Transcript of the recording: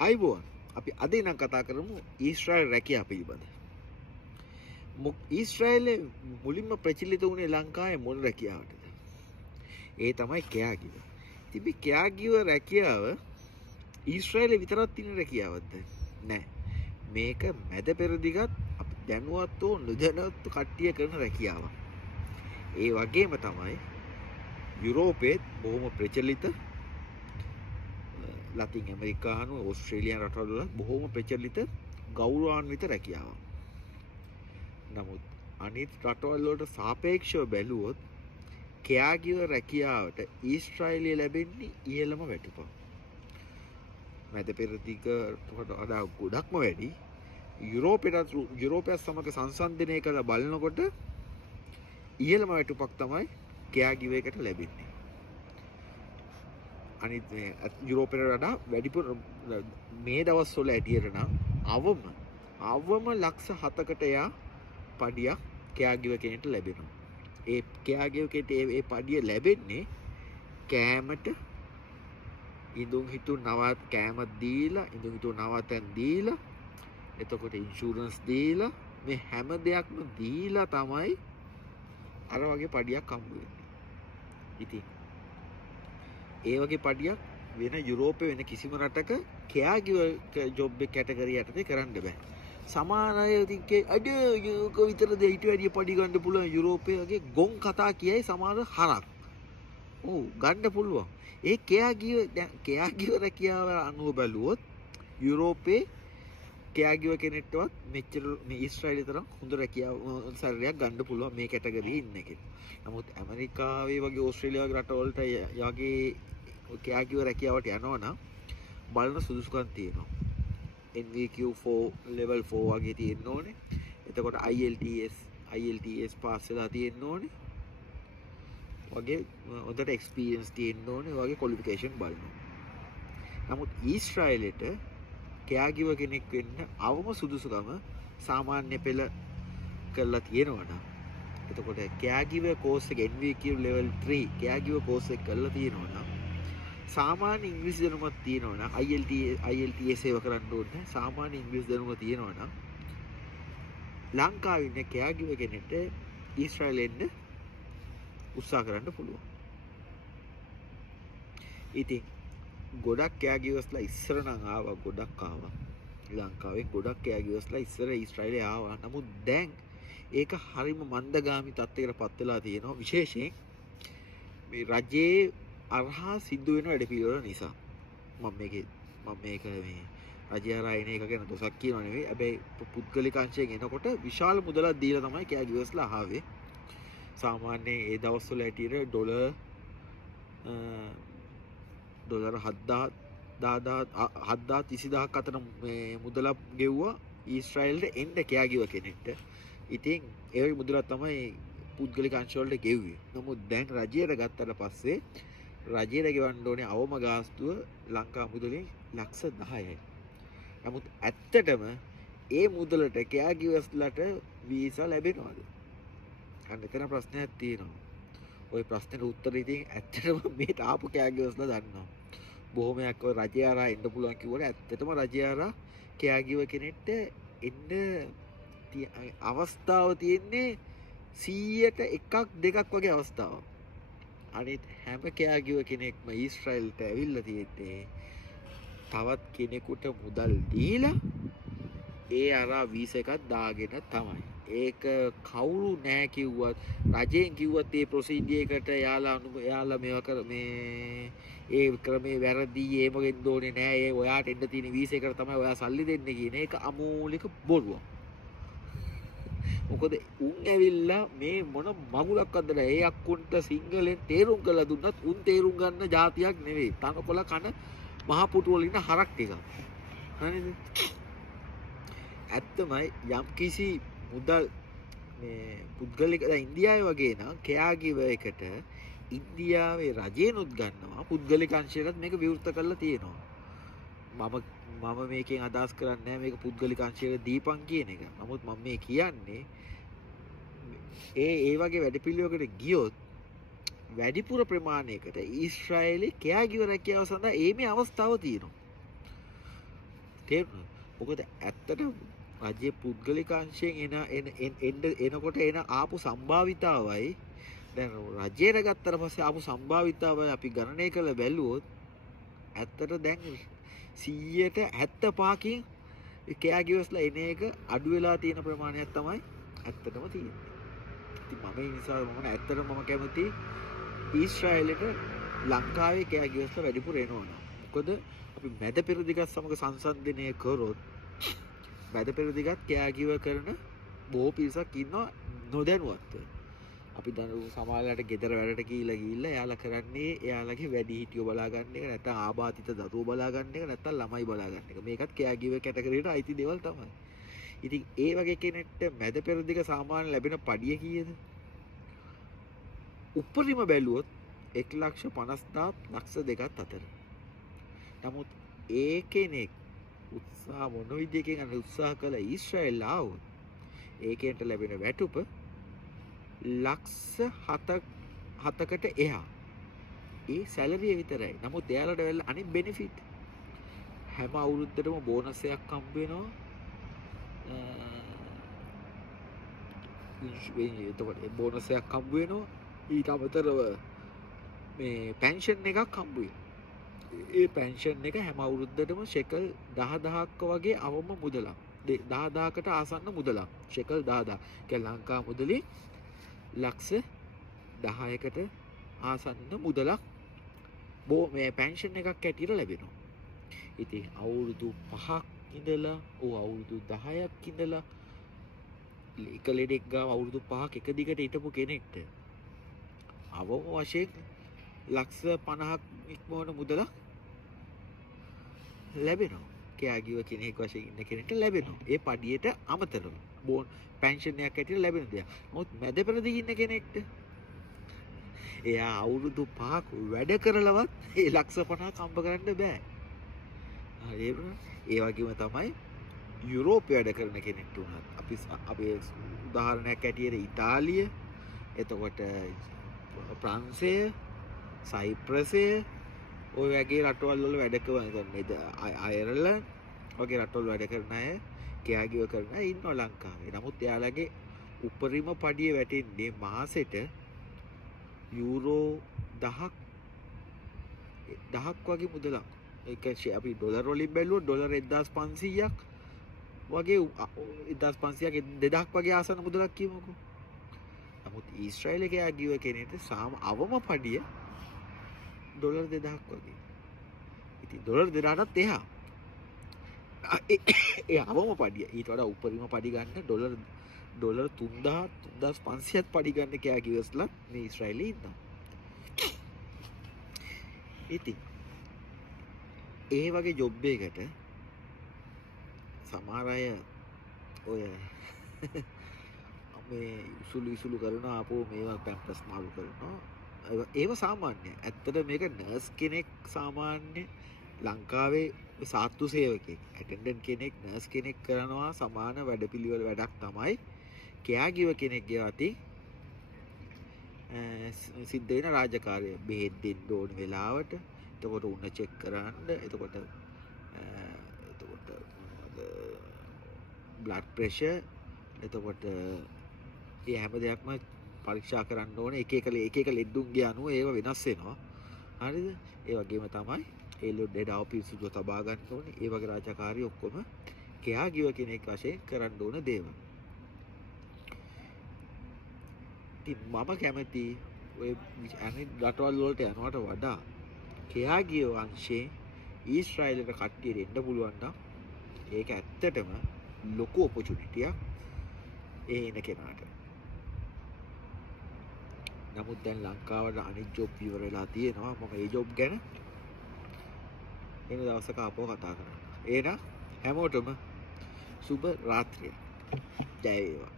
අයිබෝන් අපි අද නම් කතා කරමු ඊශ්‍රායල් රැකියාව පිළිබඳ. ඊශ්‍රායලේ මුලින්ම ප්‍රචලිත වුණේ ලංකාවේ මොන රැකියාවටද? ඒ තමයි කෙයාගිව. තිබි කෙයාගිව රැකියාව ඊශ්‍රායලේ විතරක් තියෙන රැකියාවක්ද? නෑ. මේක මැද පෙරදිගත් අපි දැනුවත් හෝ නොදැනුවත් කට්ටිය කරන රැකියාවක්. ඒ වගේම තමයි යුරෝපයේ බොහොම ප්‍රචලිත ලතින් ඇමරිකානු ඕස්ට්‍රේලියානු රටවල බොහොම ප්‍රචලිත ගෞරවාන්විත රැකියාවක්. නමුත් අනිත් රටවල් වලට සාපේක්ෂව බැලුවොත් කෙයාගිව රැකියාවට ඊශ්‍රායලයේ ලැබෙන්නේ ඉහළම වැටුපක්. මැද පෙරදිග වඩා ගොඩක්ම වැඩි. යුරෝපයත් සමග සංසන්දනය කරලා බලනකොට ඉහළම වැටුපක් තමයි කෙයාගිව එකට ලැබෙන්නේ. අනිත් යුරෝපයට වඩා වැඩිපුර මේ දවස්වල ඇටියට නම් අවම ලක්ෂ 7කට යා පඩියක් කෙයාගිව කෙනෙක්ට ලැබෙනවා. ඒ කෙයාගිව කෙනෙක්ට ඒ පඩිය ලැබෙන්නේ කෑමට ඉඳුන් හිටුන් නවත් කෑම දීලා ඉඳුන් හිටුන් නවතෙන් දීලා එතකොට ඉන්ෂුරන්ස් දීලා මේ හැම දෙයක්ම දීලා තමයි අර වගේ පඩියක් හම්බ වෙන්නේ. ඉතින් ඒ වගේ පඩියක් වෙන යුරෝපේ වෙන කිසිම රටක කෙයාගිව ජොබ් එක කැටගරි යටතේ කරන්න බෑ. සමහර අය ඉතින් අද යුක විතරද ඊට වැඩිය පඩි ගන්න පුළුවන් යුරෝපේ වගේ ගොන් කතා කියයි සමහර හරක්. ඔව් ගන්න පුළුවන්. ඒ කෙයාගිව රැකියාව අනුව බැලුවොත් යුරෝපේ කෙයාගිව කෙනෙක්ටවත් මෙච්චර මේ ඊශ්‍රායලයේ තරම් හොඳ රැකියාව සැලරියක් ගන්න පුළුවන් මේ කැටගරියේ ඉන්න කෙනෙක්. නමුත් ඇමරිකාවේ වගේ ඕස්ට්‍රේලියාව වගේ රටවලට යගේ කෙයාගිව රැකියාවට යනවා නම් බලන සුදුසුකම් තියෙනවා. NVQ4 level 4 වගේ තියෙන්න ඕනේ. එතකොට IELTS පාස් වෙලා තියෙන්න ඕනේ. වගේ හොඳට එක්ස්පීරියන්ස් තියෙන්න ඕනේ. වගේ ක්වොලිෆිකේෂන් බලනවා. නමුත් ඊශ්‍රායලෙට කෙයාගිව කෙනෙක් වෙන්න අවම සුදුසුකම සාමාන්‍ය පෙළ කරලා තියෙනවා නම් එතකොට කෙයාගිව කෝස් එක NVQ level 3 කෙයාගිව කෝස් එක කරලා තියෙනවා නම් සාමාන්‍ය ඉංග්‍රීසි දැනුමක් තියෙනවා නම් IELTS ඒව කරන්න ඕනේ සාමාන්‍ය ඉංග්‍රීසි දැනුම තියෙනවා නම් ලංකාවේ ඉන්න කෙයාගිව කෙනෙක්ට ඊශ්‍රායලෙන්න උත්සාහ කරන්න පුළුවන්. ඉතින් ගොඩක් කෙයාගිවර්ස්ලා ඉස්සර නම් ආවා ගොඩක් ආවා. ලංකාවේ ගොඩක් කෙයාගිවර්ස්ලා ඉස්සර ඊශ්‍රායලයේ ආවා. නමුත් දැන් ඒක හරිම මන්දගාමී තත්ත්වයකට පත් වෙලා තියෙනවා. විශේෂයෙන් මේ රජයේ අරහා සිද්ධ වෙන වැඩ පිළිවෙල නිසා. මම මේක මේ රජය හරහා එන එක ගැන දොසක් කියනවා නෙවෙයි. හැබැයි පුද්ගලික අංශයෙන් එනකොට විශාල මුදලක් දීලා තමයි කෙයාගිවර්ස්ලා ආවේ. සාමාන්‍යයෙන් ඒ දවස්වල ඇටියට ඩොලර් 7,000 අතර මුදලක් ගෙව්වා ඊශ්‍රායලට එන්න කෙයාගිව කෙනෙක්ට. ඉතින් ඒ වගේ මුදලක් තමයි පුද්ගලික අංශ වලට ගෙව්වේ. නමුත් දැන් රජයට ගත්තට පස්සේ රජයට ගෙවන්න ඕනේ අවම ගාස්තුව ලංකා මුදලින් ලක්ෂ 10යි. නමුත් ඇත්තටම ඒ මුදලට කෙයාගිවර්ස්ලාට වීසා ලැබෙනවද? අන්න එතන ප්‍රශ්නයක් තියෙනවා. ওই ප්‍රශ්නෙට උත්තර ඉතින් ඇත්තටම මේ තාපු කෙයාගිවර්ස්ලා දන්නවා. බොහොමයක් ඔය රජය හරහා එන්න පුළුවන් කිව්වොත් ඇත්තටම රජය හරහා කෙයාගිව කෙනෙක්ට එන්න අවස්ථාව තියෙන්නේ 100ට එකක් දෙකක් වගේ අවස්ථාවක්. අනිත් හැම කෙයාගිව කෙනෙක්ම ඊශ්‍රායලට ඇවිල්ලා තියෙන්නේ තවත් කෙනෙකුට මුදල් දීලා ඒ අරා වීසා එකක් දාගෙන තමයි. ඒක කවුරු නෑ කිව්වත් රජයෙන් කිව්වත් ඒ ප්‍රොසීඩියර් එකට යාලා මේවා කර මේ ඒ ක්‍රමේ වැරදි ඒ මොකෙන්ද ඕනේ නෑ ඒ ඔයාට එන්න තියෙන වීසා එකට තමයි ඔයා සල්ලි දෙන්නේ කියන එක අමූලික බොරුවක්. මොකද උන් ඇවිල්ලා මේ මොන මගුලක්වත් නැහැ. ඒ අක්කුන්ට සිංහලෙන් තේරුම් කරලා දුන්නත් උන් තේරුම් ගන්න જાතියක් නෙවෙයි. තනකොළ කන මහ පුටු වල ඉන්න හරක් ටික. හරිද? ඇත්තමයි යම් කිසි මුදල් මේ පුද්ගලික ඉන්දියාවේ වගේ නම් කෙයාගිව එකට ඉන්දියාවේ රජේනොත් ගන්නවා පුද්ගලික අංශයකට මේක විවෘත කරලා තියෙනවා. මම මේකෙන් අදහස් කරන්නේ නැහැ මේක පුද්ගලික අංශයකට දීපන් කියන එක. නමුත් මම මේ කියන්නේ ඒ වගේ වැඩපිළිවෙලකට ගියොත් වැඩිපුර ප්‍රමාණයකට ඊශ්‍රායලයේ කෙයාගිව රැකියාව සඳහා මේ අවස්ථාව තියෙනවා. තේරුණාද? මොකද ඇත්තට රජයේ පුද්ගලික අංශයෙන් එනකොට එන ආපු සම්භාවිතාවයි දැන් රජයට ගත්තට පස්සේ ආපු සම්භාවිතාවයි අපි ගණනය කරලා බැලුවොත් ඇත්තට දැන් 175කින් කෑ ගිවස්ලා එන එක අඩු වෙලා තියෙන ප්‍රමාණයක් තමයි ඇත්තටම තියෙන්නේ. ඉතින් මම ඒ නිසා ඇත්තටම මම කැමති ඊශ්‍රායලෙට ලංකාවේ කෑ ගිවස්ලා වැඩිපුර එනවා. මොකද අපි මැද පෙරදිගත් සමග සංසන්දනය කරොත් මැද පෙරදිගත් කෑ ගිව කරන බොහෝ පිරිසක් ඉන්නවා නොදැනුවත්ව. අපි දැන් සමාජයට ගෙදර වැඩට ගිහිල්ලා එයාලා කරන්නේ එයාලගේ වැඩිහිටියෝ බලා ගන්න එක නැත්නම් ආබාධිත දරුවෝ බලා ගන්න එක නැත්නම් ළමයි බලා ගන්න එක. මේකත් කෑ ගිව කැටගරියට අයිති දේවල් තමයි. ඉතින් ඒ වගේ කෙනෙක්ට මැද පෙරදිග සාමාන්‍ය ලැබෙන පඩිය කීයද? උපරිම බැලුවොත් 1,50,000 ලක්ෂ දෙකත් අතර. නමුත් ඒ කෙනෙක් උත්සාහ මොන විදියකින් අර උත්සාහ කළ ඊශ්‍රායල් ආවොත් ඒකෙන්ට ලැබෙන වැටුප ලක්ෂ 7කට එහා. ඒ සැලරිය විතරයි. නමුත් එයාලට වෙල අනිත් බෙනිෆිට් හැම අවුරුද්දටම බෝනස් එකක් හම්බ වෙනවා. එතකොට ඒ බෝනස් එකක් හම්බ වෙනවා. ඊට අමතරව මේ පෙන්ෂන් එකක් හම්බ වෙනවා. ඒ පෙන්ෂන් එක හැම අවුරුද්දටම ෂෙකල් 10000ක් වගේ අවම මුදලක්. 10000කට ආසන්න මුදලක්. ෂෙකල් 10000. කියන්නේ ලංකා මුදලේ ලක්ෂ 10කට ආසන්න මුදලක් මේ පෙන්ෂන් එකක් ඇටියට ලැබෙනවා. ඉතින් අවුරුදු 5ක් ඉඳලා අවුරුදු 10ක් ඉඳලා එක ලෙඩෙක් ගාව අවුරුදු 5ක් එක දිගට හිටපු කෙනෙක්ට අවම වශයෙන් ලක්ෂ 50ක් ඉක්මවන මුදලක් ලැබෙනවා. කෑගිව කෙනෙක් වශයෙන් ඉන්න කෙනෙක්ට ලැබෙනවා. ඒ පඩියට අමතරව බෝන් පෙන්ෂන් එකක් ඇටියට ලැබෙන දෙයක්. මොකද මැද පෙරදිග ඉන්න කෙනෙක්ට එයා අවුරුදු 5ක් වැඩ කරලවත් ඒ ලක්ෂ 50ක් හම්බ කරන්න බෑ. හරිද? ඒ වගේම තමයි යුරෝපේ වැඩ කරන කෙනෙක්ට උනත් අපි උදාහරණයක් ඇටියට ඉතාලිය, එතකොට ප්‍රංශය, සයිප්‍රසය ඔය වගේ රටවල් වල වැඩ කරන අයර්ලන්ඩ් වගේ රටවල් වැඩ කරන අය කෑගිව කරන අය ඉන්නවා ලංකාවේ. නමුත් එයාලගේ උපරිම පඩිය වැටෙන්නේ මාසෙට යූරෝ 10ක් වගේ මුදලක්. ඒක අපි ඩොලර් වලින් බැලුවොත් ඩොලර් 1500ක් වගේ 1500ක් 2000ක් වගේ ආසන්න මුදලක් කියමුකෝ. නමුත් ඊශ්‍රායලයේ කෑගිව කෙනෙක්ට අවම පඩිය ඩොලර් 2000ක් වගේ. ඉතින් ඩොලර් 2000ටත් එහා. ඒ අවම පඩිය ඊට වඩා උපරිම පඩි ගන්න ඩොලර් 3500ක් පඩි ගන්න කෑගිවස්ලා මේ ඊශ්‍රායලයේ ඉන්නවා. ඉතින් ඒ වගේ ජොබ් එකකට සමහර අය ඔය මේ ඉසුළු කරනවා ආපෝ මේවා පැම්පස් මාරු කරනවා. ඒව සාමාන්‍යයි. ඇත්තට මේක නර්ස් කෙනෙක් සාමාන්‍ය ලංකාවේ සාත්තු සේවකෙක් ඇටෙන්ඩන්ට් කෙනෙක් නර්ස් කෙනෙක් කරනවා සමාන වැඩපිළිවෙල වැඩක් තමයි කෑගිව කෙනෙක්ගේ අතින් සිද්ධ වෙන රාජකාරිය. බෙහෙත් දෙන්න ඕන වෙලාවට, එතකොට උණ චෙක් කරන්න, එතකොට බ්ලඩ් ප්‍රෙෂර්, එතකොට ඒ හැම දෙයක්ම පරීක්ෂා කරන්න ඕනේ. එක එක ලෙඩුන්ගේ අනුව ඒව වෙනස් වෙනවා. හරිද? ඒ වගේම තමයි ඒ ලෙඩ අවපිරිසුදු තබා ගන්න ඕනේ. ඒ වගේ රාජකාරී ඔක්කොම කෑගිව කෙනෙක් වශයෙන් කරන්න ඕන දේවල්. ඉතින් මම කැමති ඔය අනිත් රටවල් වලට යනවට වඩා කෑගිව වංශේ ඊශ්‍රායලයට කට්ටියට එන්න පුළුවන් නම් ඒක ඇත්තටම ලොකු ඔපචුනිටියක් ඒ එන කෙනාට. නමුත් දැන් ලංකාවට අනිත් ජොබ් ඉවර වෙලා තියෙනවා. මම ඒ ජොබ් ගැන වෙන දවසක ආපහු කතා කරන්න. එහෙනම් හැමෝටම සුබ රාත්‍රියක්. ජය වේවා.